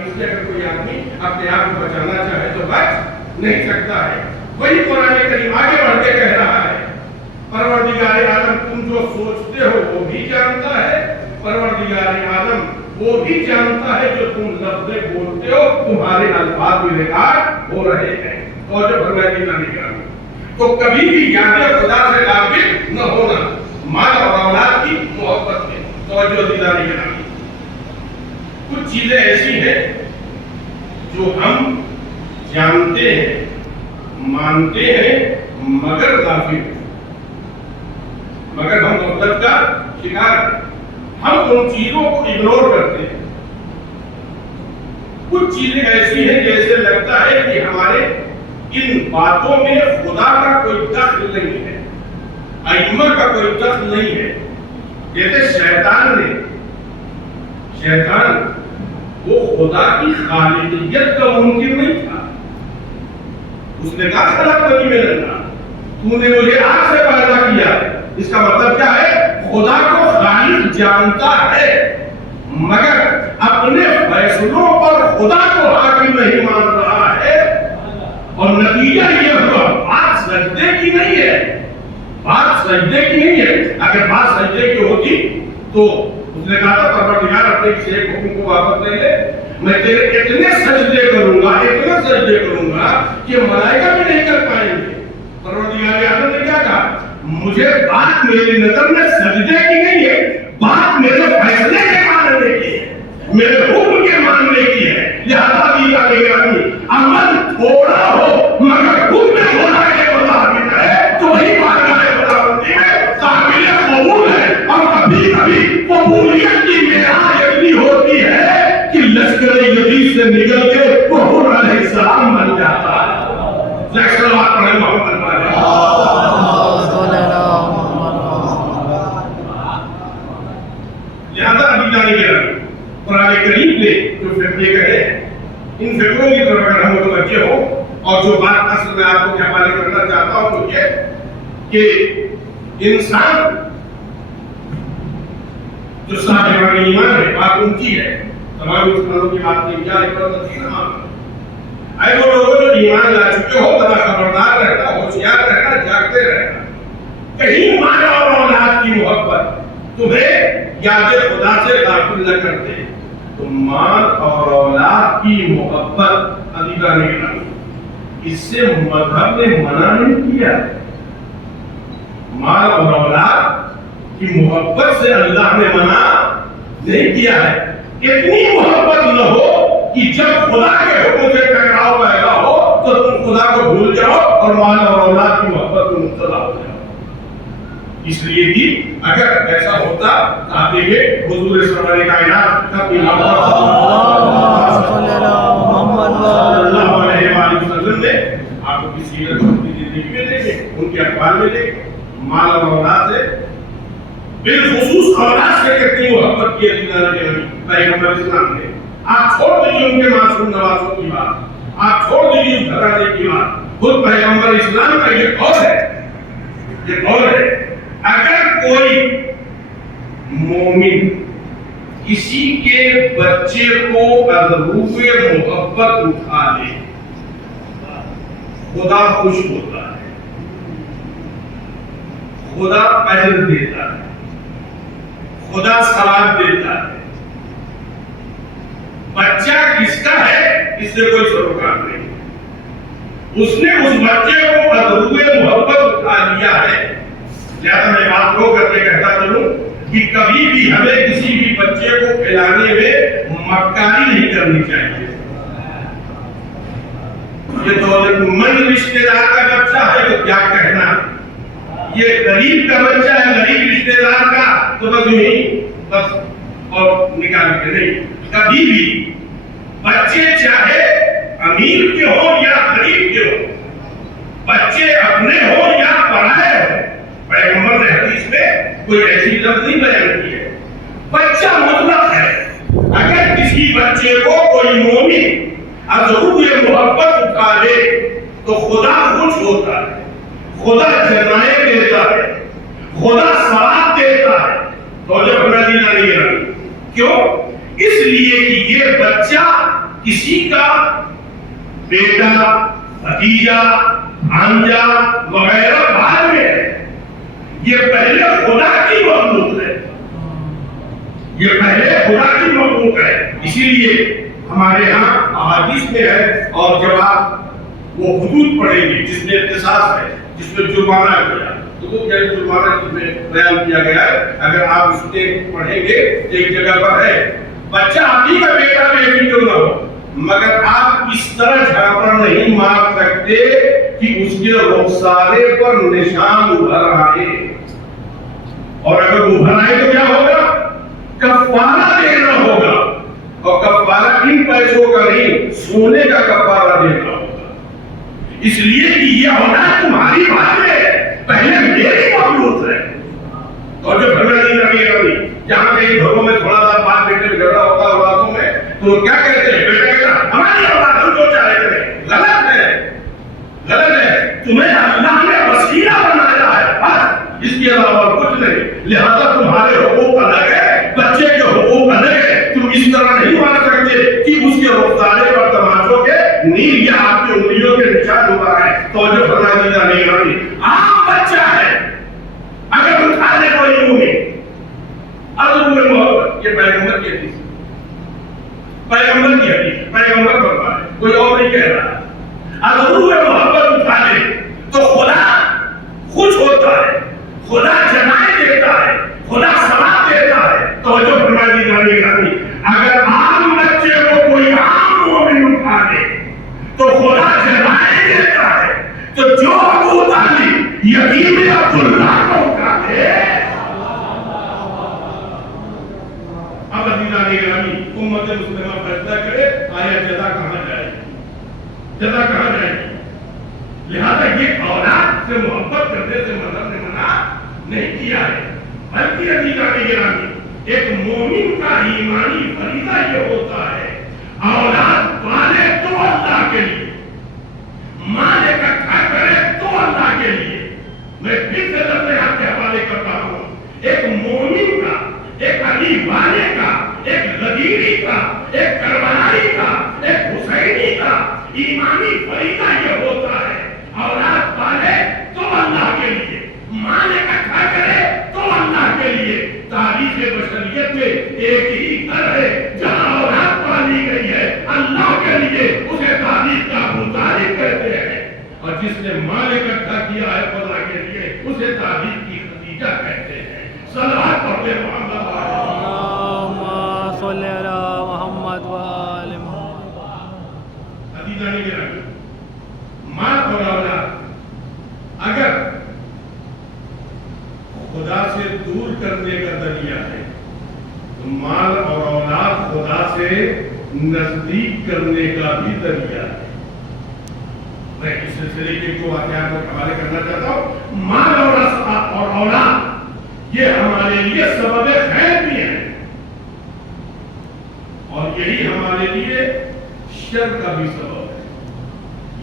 اس سے اگر کوئی آدمی اپنے آپ کو بچانا چاہے تو بچ نہیں سکتا ہے. وہی قرآن کریم آگے بڑھ کے کہہ رہا ہے پروردگار عالم تم جو سوچتے ہو وہ بھی جانتا ہے, پروردگار عالم وہ بھی جانتا ہے جو تم لفظیں بولتے ہو, تمہارے الفاظ بھی ریکارڈ ہو رہے ہیں. اور جو فرمایا کہ نہ تو کبھی بھی یاد خدا سے غافل نہ ہونا, مال اور اولاد کی محبت میں توجہ دلانے کے نام. کچھ چیزیں ایسی ہیں جو ہم جانتے ہیں, مانتے ہیں, مگر غافل ہیں, مگر ہم غفلت کا شکار ہیں. ہم ان چیزوں کو اگنور کرتے ہیں. کچھ چیزیں ایسی ہیں جیسے لگتا ہے کہ ہمارے ان باتوں میں خدا کا کوئی دخل نہیں ہے, ائمہ کا کوئی دخل نہیں ہے. جیسے شیطان وہ خدا کی خالقیت کا ممکن نہیں تھا. اس نے کہا خلقتنی من نار, تو نے مجھے آگ سے پیدا کیا. اس کا مطلب کیا ہے؟ خدا کو خالق جانتا ہے مگر اپنے فیصلوں پر خدا کو حاکم نہیں مان رہا ہے. اور نتیجہ یہ ہوا بات سجدے کی نہیں ہے, بات سجدے کی نہیں ہے. اگر بات سجدے کی ہوتی تو اس نے کہا تھا پروردگار اپنے کسی ایک حکم کو واپس لے لے, میں تیرے اتنے سجدے کروں گا, اتنے سجدے کروں گا کہ ملائکہ بھی نہیں کر پائیں گے. پروردگار عالم نے کیا کہا؟ مجھے بات میری نظر میں سجدے کی نہیں ہے, بات میرے فیصلے کے ماننے کی ہے, میرے حکم کے ماننے کی ہے. لہذا دیکھا گیا عمل تھوڑا ہو مگر حکم خدا کے مطابق ہے تو وہی بارگاہ خداوندی میں قابل قبول ہے. اور کبھی کبھی قبولیت کی معیار اتنی ہوتی ہے کہ لشکر یزید سے نکل کے وہ حر علیہ السلام بن جاتا ہے. صلوات پڑھیں محمد لہذا ابھی جانے کے رہے قرآن کریم نے جو فقرے کہے ان فقروں کی طرف اگر ہم متوجہ ہو, اور جو بات اصل میں آپ کو کے حوالے کرنا چاہتا ہوں وہ یہ کہ انسان جو صاحب ایمان ہے بات ان کی ہے, تمام مسلمانوں کی بات نہیں کیا ایک بات تھی نا. اے وہ لوگوں جو ایمان لا چکے ہو ذرا خبردار رہنا, ہوشیار رہنا, جاگتے رہنا. کہیں مال اور اولاد کی محبت تمہیں یاد خدا سے غافل نہ کرتے. تو مال اور اولاد کی محبت عزیزان گرامی اس سے مذہب نے منع نہیں کیا. مال اور اولاد کی محبت سے اللہ نے منع نہیں کیا ہے. اتنی محبت نہ ہو کہ جب خدا کے حکم سے ٹکراؤ پیدا ہو تو تم خدا کو بھول جاؤ اور مال اور اولاد کی محبت میں مبتلا ہو جاؤ. اس لیے کہ اگر ایسا ہوتا تو آپ دیکھیں حضور سرور کائنات کا اللہ علیہ وسلم نے آپ کو کسی زندگی میں دیکھیں, ان کے اخبار میں دیکھیں, مال اور اولاد سے بالخصوص اولاد سے کتنی محبت کی اللہ کے نبی پیغمبر اسلام نے. آپ چھوڑ دیجیے ان کے معصوم نوازوں کی بات, آپ چھوڑ دیجیے اس گھرانے کی بات, خود پیغمبر اسلام کا یہ قول ہے, یہ قول ہے اگر کوئی مومن کسی کے بچے کو عذروب محبت اٹھا لے خدا خوش ہوتا ہے, خدا اجر دیتا ہے, خدا ثواب دیتا ہے. بچہ کس کا ہے اس سے کوئی سروکار نہیں, اس نے اس بچے کو عذروب محبت اٹھا لیا ہے. لہذا میں بات کو کر کے کہتا چلوں کہ کبھی بھی ہمیں کسی بھی بچے کو کھلانے میں مکاری نہیں کرنی چاہیے. یہ دولت مند رشتے دار کا بچہ ہے تو کیا کہنا, یہ غریب کا بچہ ہے غریب رشتے دار کا تو بس یوں بس اور نکال کے نہیں. کبھی بھی بچے چاہے امیر کے ہوں یا غریب کے ہوں, بچے اپنے ہوں یا پڑھائے ہوں, پیغمبر نے حدیث میں کوئی ایسی لفظ نہیں بیان کی ہے. بچہ مطلق ہے. اگر کسی بچے کو کوئی مومن عذروب محبت اٹھا لے تو خدا خوش ہوتا ہے, خدا جزائیں دیتا ہے, خدا ثواب دیتا ہے. تو جب ہمیں دینا نہیں ہے کیوں؟ اس لیے کہ یہ بچہ کسی کا بیٹا، بھتیجا، بھانجا وغیرہ بعد میں ہے، یہ پہلے خدا کی مخلوق ہے، یہ پہلے خدا کی مخلوق ہے۔ اسی لیے ہمارے ہاں احادیث میں ہے، اور جب آپ وہ حدود پڑھیں گے جس میں اختصاص ہے، جس میں جرمانہ کیا، تو وہ کیا جرمانہ جس میں بیان کیا گیا ہے، اگر آپ اس میں پڑھیں گے ایک جگہ پر ہے، بچہ آپ ہی کا بیٹا بیٹی کیوں نہ ہو، مگر آپ اس طرح جھاپڑ نہیں مار سکتے کہ اس کے رخسارے پر نشان ابھر آئے، اور اگر ابھر آئے تو کیا ہوگا؟ کفارہ دینا ہوگا، اور کفارہ ان پیسوں کا نہیں، سونے کا کفارہ دینا ہوگا، اس لیے کہ یہ اولاد تمہاری بات میں ہے، پہلے میری مخلوق ہے۔ اور جو گھر میں جہاں کہیں گھروں میں تھوڑا سا بات بیٹے میں جھگڑا ہوتا ہے اولادوں میں، تو کیا کہتے ہیں؟ بیٹا کہتا ہماری اولاد ہم جو چاہے کریں، غلط ہے، غلط ہے، تمہیں اللہ نے وسیلہ بنایا ہے بس، اس کے علاوہ کچھ نہیں، لہذا تمہارے حقوق الگ ہے، بچے کے حقوق الگ ہے، تم اس طرح نہیں مان سکتے کہ اس کے رخسارے پر تماشوں کے نیل یا آپ کی انگلیوں کے نشان ہوا ہے۔ توجہ فرمائے دینا نہیں آتی، عام بچہ ہے، اگر اٹھا لے کوئی منہ میں عظم محبت، یہ پیغمبر کی حدیث، پیغمبر کی حدیث، پیغمبر فرما ہے، کوئی اور نہیں کہہ رہا، عظم محبت اٹھا لے تو خدا خوش ہوتا ہے، خدا جنائے دیتا ہے، خدا ثواب دیتا ہے۔ توجہ فرمائے دی جانی گرامی، اگر عام بچے کو کوئی عام مومن اٹھا لے تو خدا جنائے دیتا ہے، تو جو ابو طالب یتیم عبداللہ کو اٹھا لے، اب عزیزان گرامی امت مسلمہ فیصلہ کرے آیا جزا کہاں جائے گی، جزا کہاں جائے گی۔ لہذا یہ اولاد سے محبت کرنے سے مذہب نے منع نہیں کیا ہے، بلکہ عزیزان گرامی ایک مومن کا ایمانی فریضہ یہ ہوتا ہے اولاد پالے تو اللہ کے لیے، مال اکٹھا کرے تو اللہ کے لیے۔ میں پھر سے لفظ آپ کے حوالے کرتا ہوں، ایک مومن کا، ایک علی والے کا، ایک غدیری کا، ایک کربلائی کا، ایک حسینی کا ایمانی فریضہ یہ ہوتا ہے اولاد پالے تو اللہ کے لیے، مال اکٹھا کرے تو اللہ کے لیے۔ تاریخ بشریت میں ایک ہی گھر ہے جہاں اولاد پالی گئی ہے اللہ کے لیے، اسے تاریخ کا ابو طالب کہتے ہیں، اور جس نے مال اکٹھا کیا ہے خدا کے لیے اسے تاریخ کی خدیجہ کہتے ہیں۔ صلوات پڑھتے محمد صلی اللہ محمد وآل محمد۔ عزیزان گرامی، مال اور اولاد اگر خدا سے دور کرنے کا ذریعہ ہے تو مال اور اولاد خدا سے نزدیک کرنے کا بھی ذریعہ ہے۔ میں اس سلسلے کے جو واقعات کو حوالے کرنا چاہتا ہوں، مال اور اولاد یہ ہمارے لیے سبب خیر بھی ہے، اور یہی ہمارے لیے شر کا بھی سبب ہے،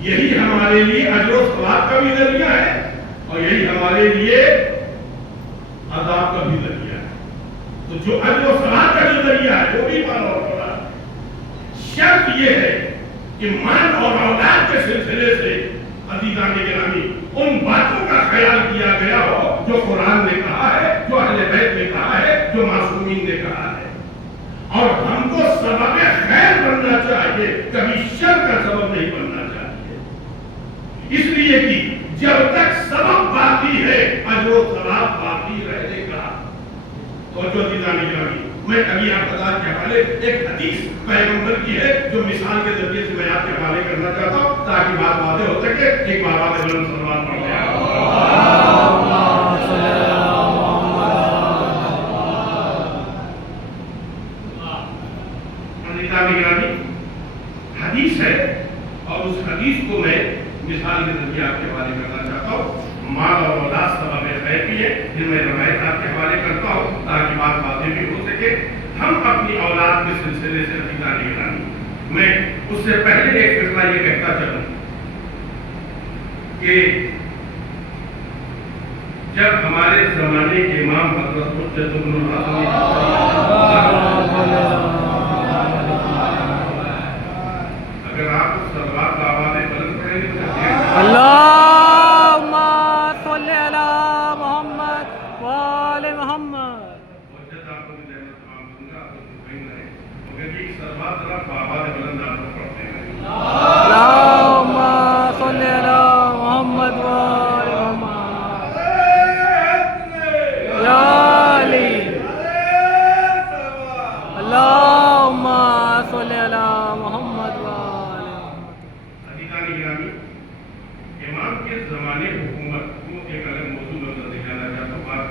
یہی ہمارے لیے اجر و ثواب کا بھی ذریعہ ہے، اور یہی ہمارے لیے عذاب کا بھی ذریعہ ہے۔ تو جو اجر و ثواب کا جو ذریعہ ہے وہ بھی مال اور اولاد۔ شرط یہ ہے کہ مال اور اولاد کے سلسلے سے عزیزان گرامی ان باتوں کا خیال کیا گیا ہو جو قرآن نے کہا ہے، جو اہل بیت نے کہا ہے، جو معصومین نے کہا ہے، اور ہم کو سبب خیر بننا چاہیے، کبھی شر کا سبب نہیں بننا چاہیے، اس لیے کہ جب تک سبب باقی ہے اجر و ثواب باقی رہے گا۔ تو جو عزیزان گرامی، میں ابھی آپ کے حوالے ایک حدیث پیغمبر کی ہے جو مثال کے ذریعے سے میں آپ کے حوالے کرنا چاہتا ہوں تاکہ بات واضح ہو سکے۔ ایک بار بات بلند صلوات پڑھ لیں۔ حدیث ہے اور اس حدیث کو میں مثال کے ذریعے آپ کے حوالے کرنا چاہتا ہوں۔ مال اور اولاد سبب خیر بھی ہے، جن میں روایت آپ کے حوالے کرتا ہوں تاکہ بات واضح بھی ہو سکے۔ ہم اپنی اولاد کے سلسلے سے عزیزان گرامی، میں اس سے پہلے ایک فیصلہ یہ کہتا چلوں کہ جب ہمارے زمانے کے امام حضرت حجت بن الحسن اگر آپ سلوات بابا نے بلند پڑھیں گے تو اللہم صلی علی محمد وآل محمد. وجد آپ کو بھی دینا تمام دوں گا، آپ کو مطمئن رہے مگر یہ سلوات ذرا بابا نے بلند آپ کو پڑھتے ہیں. اللہم صلی علی محمد وآل محمد. یا علی. اللہم صلی علی محمد وآل محمد. عزیزان گرامی، امام کے زمانے حکومت کو ایک الگ موضوع میں نظر دکھانا چاہتا ہوں. بات